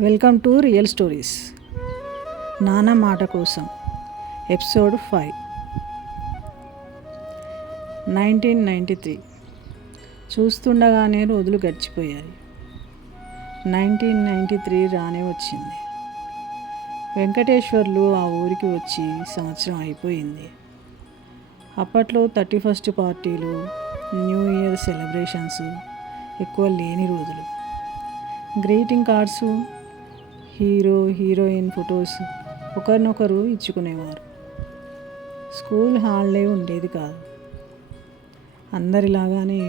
Welcome to real stories. నాన్న మాట కోసం ఎపిసోడ్ 5. 1993. చూస్తుండగానే రోజులు గడిచిపోయాయి. 1993 రానే వచ్చింది. వెంకటేశ్వర్లు ఆ ఊరికి వచ్చి సంవత్సరం అయిపోయింది. అప్పట్లో 31st పార్టీలు, న్యూ ఇయర్ సెలబ్రేషన్స్ ఎక్కువ లేని రోజులు. Greeting cards, hero heroine photos ఒకరినొకరు ఇచ్చుకునేవారు. స్కూల్ హాలిడే ఉండేది కాదు. అందరిలాగానే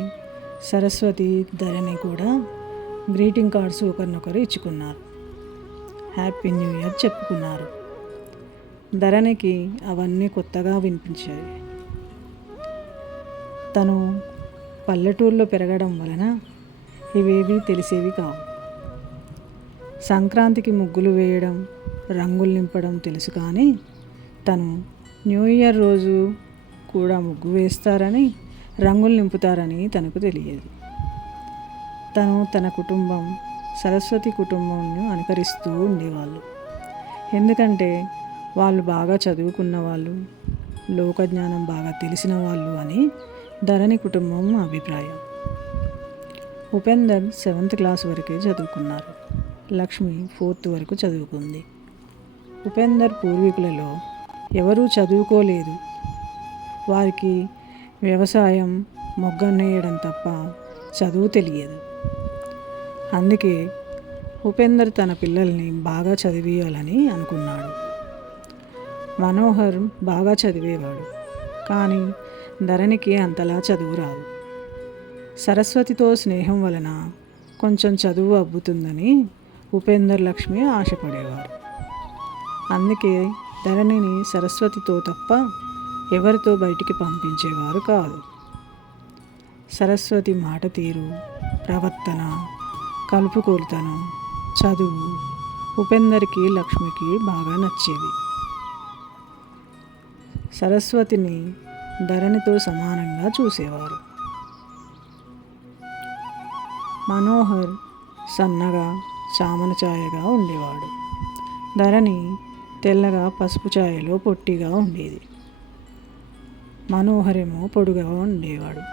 సరస్వతి, ధరణి కూడా గ్రీటింగ్ కార్డ్స్ ఒకరినొకరు ఇచ్చుకున్నారు. హ్యాపీ న్యూ ఇయర్ చెప్పుకున్నారు. ధరణికి అవన్నీ కొత్తగా వినిపించాయి. తను పల్లెటూరులో పెరగడం వలన ఇవేవి తెలిసేవి కావు. సంక్రాంతికి ముగ్గులు వేయడం, రంగులు నింపడం తెలుసు, కానీ తను న్యూ ఇయర్ రోజు కూడా ముగ్గు వేస్తారని, రంగులు నింపుతారని తనకు తెలియదు. తన కుటుంబం సరస్వతి కుటుంబంను అనుకరిస్తూ ఉండేవాళ్ళు. ఎందుకంటే వాళ్ళు బాగా చదువుకున్న వాళ్ళు, లోకజ్ఞానం బాగా తెలిసిన వాళ్ళు అని ధరణి కుటుంబం అభిప్రాయం. ఉపేందర్ 7th క్లాస్ వరకే చదువుకున్నారు. లక్ష్మి 4th వరకు చదువుకుంది. ఉపేందర్ పూర్వీకులలో ఎవరూ చదువుకోలేదు. వారికి వ్యవసాయం, మొగ్గనేయడం తప్ప చదువు తెలియదు. అందుకే ఉపేందర్ తన పిల్లల్ని బాగా చదివియాలని అనుకున్నాడు. మనోహర్ బాగా చదివేవాడు, కానీ ధరణికి అంతలా చదువు రాదు. సరస్వతితో స్నేహం వలన కొంచెం చదువు అబ్బుతుందని ఉపేందర్, లక్ష్మి ఆశపడేవారు. అందుకే ధరణిని సరస్వతితో తప్ప ఎవరితో బయటికి పంపించేవారు కాదు. సరస్వతి మాట తీరు, ప్రవర్తన, కలుపుకోలుతనం, చదువు ఉపేందర్కి, లక్ష్మికి బాగా నచ్చేవి. సరస్వతిని ధరణితో సమానంగా చూసేవారు. మనోహర్ సన్నగా, చామన ఛాయగా ఉండేవాడు. ధరణి తెల్లగా, పసుపు ఛాయలో పొట్టిగా ఉండేది. మనోహరేమో పొడుగా ఉండేవాడు.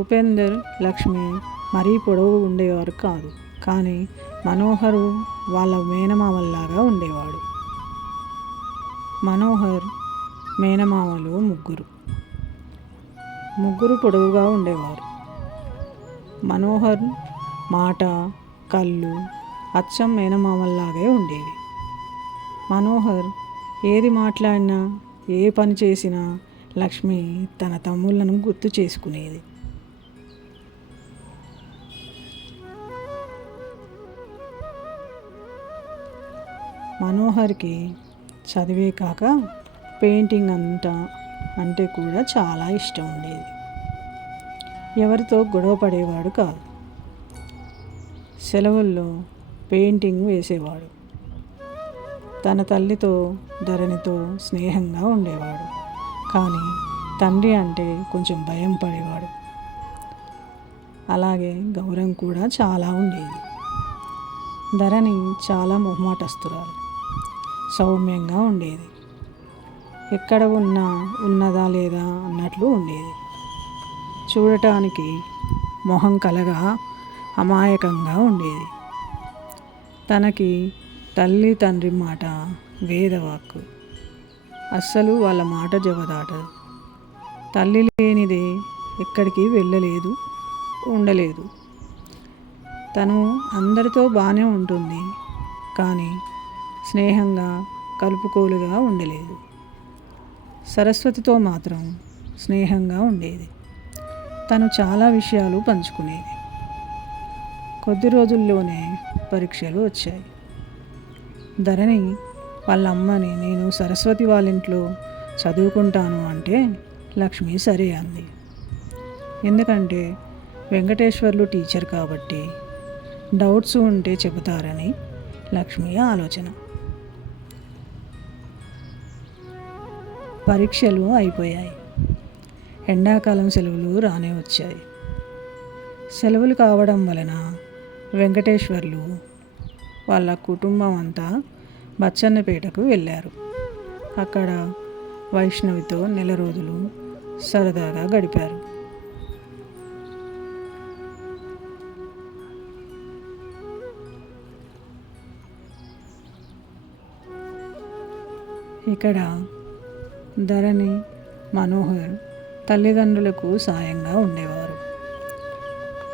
ఉపేందర్, లక్ష్మి మరీ పొడవు ఉండేవారు కాదు, కానీ మనోహర్ వాళ్ళ మేనమామల్లాగా ఉండేవాడు. మనోహర్ మేనమామలు ముగ్గురు పొడవుగా ఉండేవారు. మనోహర్ మాట, కళ్ళు అచ్చం మేనమామల్లాగే ఉండేవి. మనోహర్ ఏది మాట్లాడినా, ఏ పని చేసినా లక్ష్మి తన తమ్ముళ్ళను గుర్తు చేసుకునేది. మనోహర్కి చదివే కాక పెయింటింగ్ అంటే కూడా చాలా ఇష్టం ఉండేది. ఎవరితో గొడవ పడేవాడు కాదు. సెలవుల్లో పెయింటింగ్ వేసేవాడు. తన తల్లితో, ధరణితో స్నేహంగా ఉండేవాడు, కానీ తండ్రి అంటే కొంచెం భయం పడేవాడు. అలాగే గౌరవం కూడా చాలా ఉండేది. ధరణి చాలా మొహమాటస్తురాలు, సౌమ్యంగా ఉండేది. ఎక్కడ ఉన్నదా లేదా అన్నట్లు ఉండేది. చూడటానికి మొహం కలగా, అమాయకంగా ఉండేది. తనకి తల్లి, తండ్రి మాట వేదవాక్కు. అస్సలు వాళ్ళ మాట జవదాటదు. తల్లి లేనిదే ఎక్కడికి వెళ్ళలేదు, ఉండలేదు. తను అందరితో బాగానే ఉంటుంది, కానీ స్నేహంగా, కలుపుకోలుగా ఉండలేదు. సరస్వతితో మాత్రం స్నేహంగా ఉండేది. తను చాలా విషయాలు పంచుకునేది. కొద్ది రోజుల్లోనే పరీక్షలు వచ్చాయి. ధరణి వాళ్ళ అమ్మని, నేను సరస్వతి వాళ్ళ ఇంట్లో చదువుకుంటాను అంటే లక్ష్మి సరే అంది. ఎందుకంటే వెంకటేశ్వర్లు టీచర్ కాబట్టి డౌట్స్ ఉంటే చెబుతారని లక్ష్మి ఆలోచన. పరీక్షలు అయిపోయాయి. ఎండాకాలం సెలవులు రానే వచ్చాయి. సెలవులు కావడం వలన వెంకటేశ్వర్లు వాళ్ళ కుటుంబం అంతా బచ్చన్నపేటకు వెళ్ళారు. అక్కడ వైష్ణవితో నెల రోజులు సరదాగా గడిపారు. ఇక్కడ ధరణి, మనోహర్ తల్లిదండ్రులకు సాయంగా ఉండేవారు.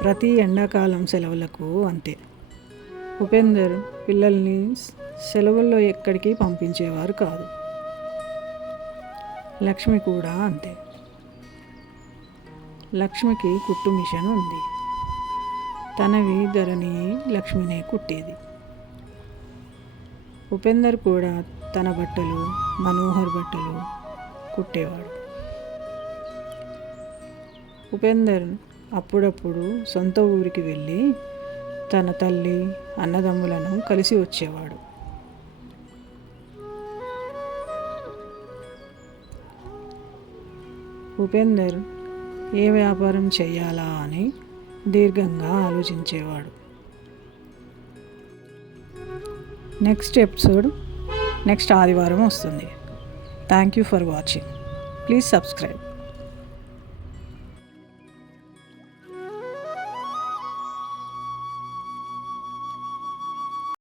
ప్రతి ఎండాకాలం సెలవులకు అంతే. ఉపేందర్ పిల్లల్ని సెలవుల్లో ఎక్కడికి పంపించేవారు కాదు. లక్ష్మి కూడా అంతే. లక్ష్మికి కుట్టు మిషన్ ఉంది. తనవి ధరణి లక్ష్మినే కుట్టేది. ఉపేందర్ కూడా తన బట్టలు, మనోహర్ బట్టలు కుట్టేవాడు. ఉపేందర్ అప్పుడప్పుడు సొంత ఊరికి వెళ్ళి తన తల్లి, అన్నదమ్ములను కలిసి వచ్చేవాడు. ఉపేందర్ ఏ వ్యాపారం చేయాలా అని దీర్ఘంగా ఆలోచించేవాడు. నెక్స్ట్ ఎపిసోడ్ నెక్స్ట్ ఆదివారం వస్తుంది. Thank you for watching. Please subscribe.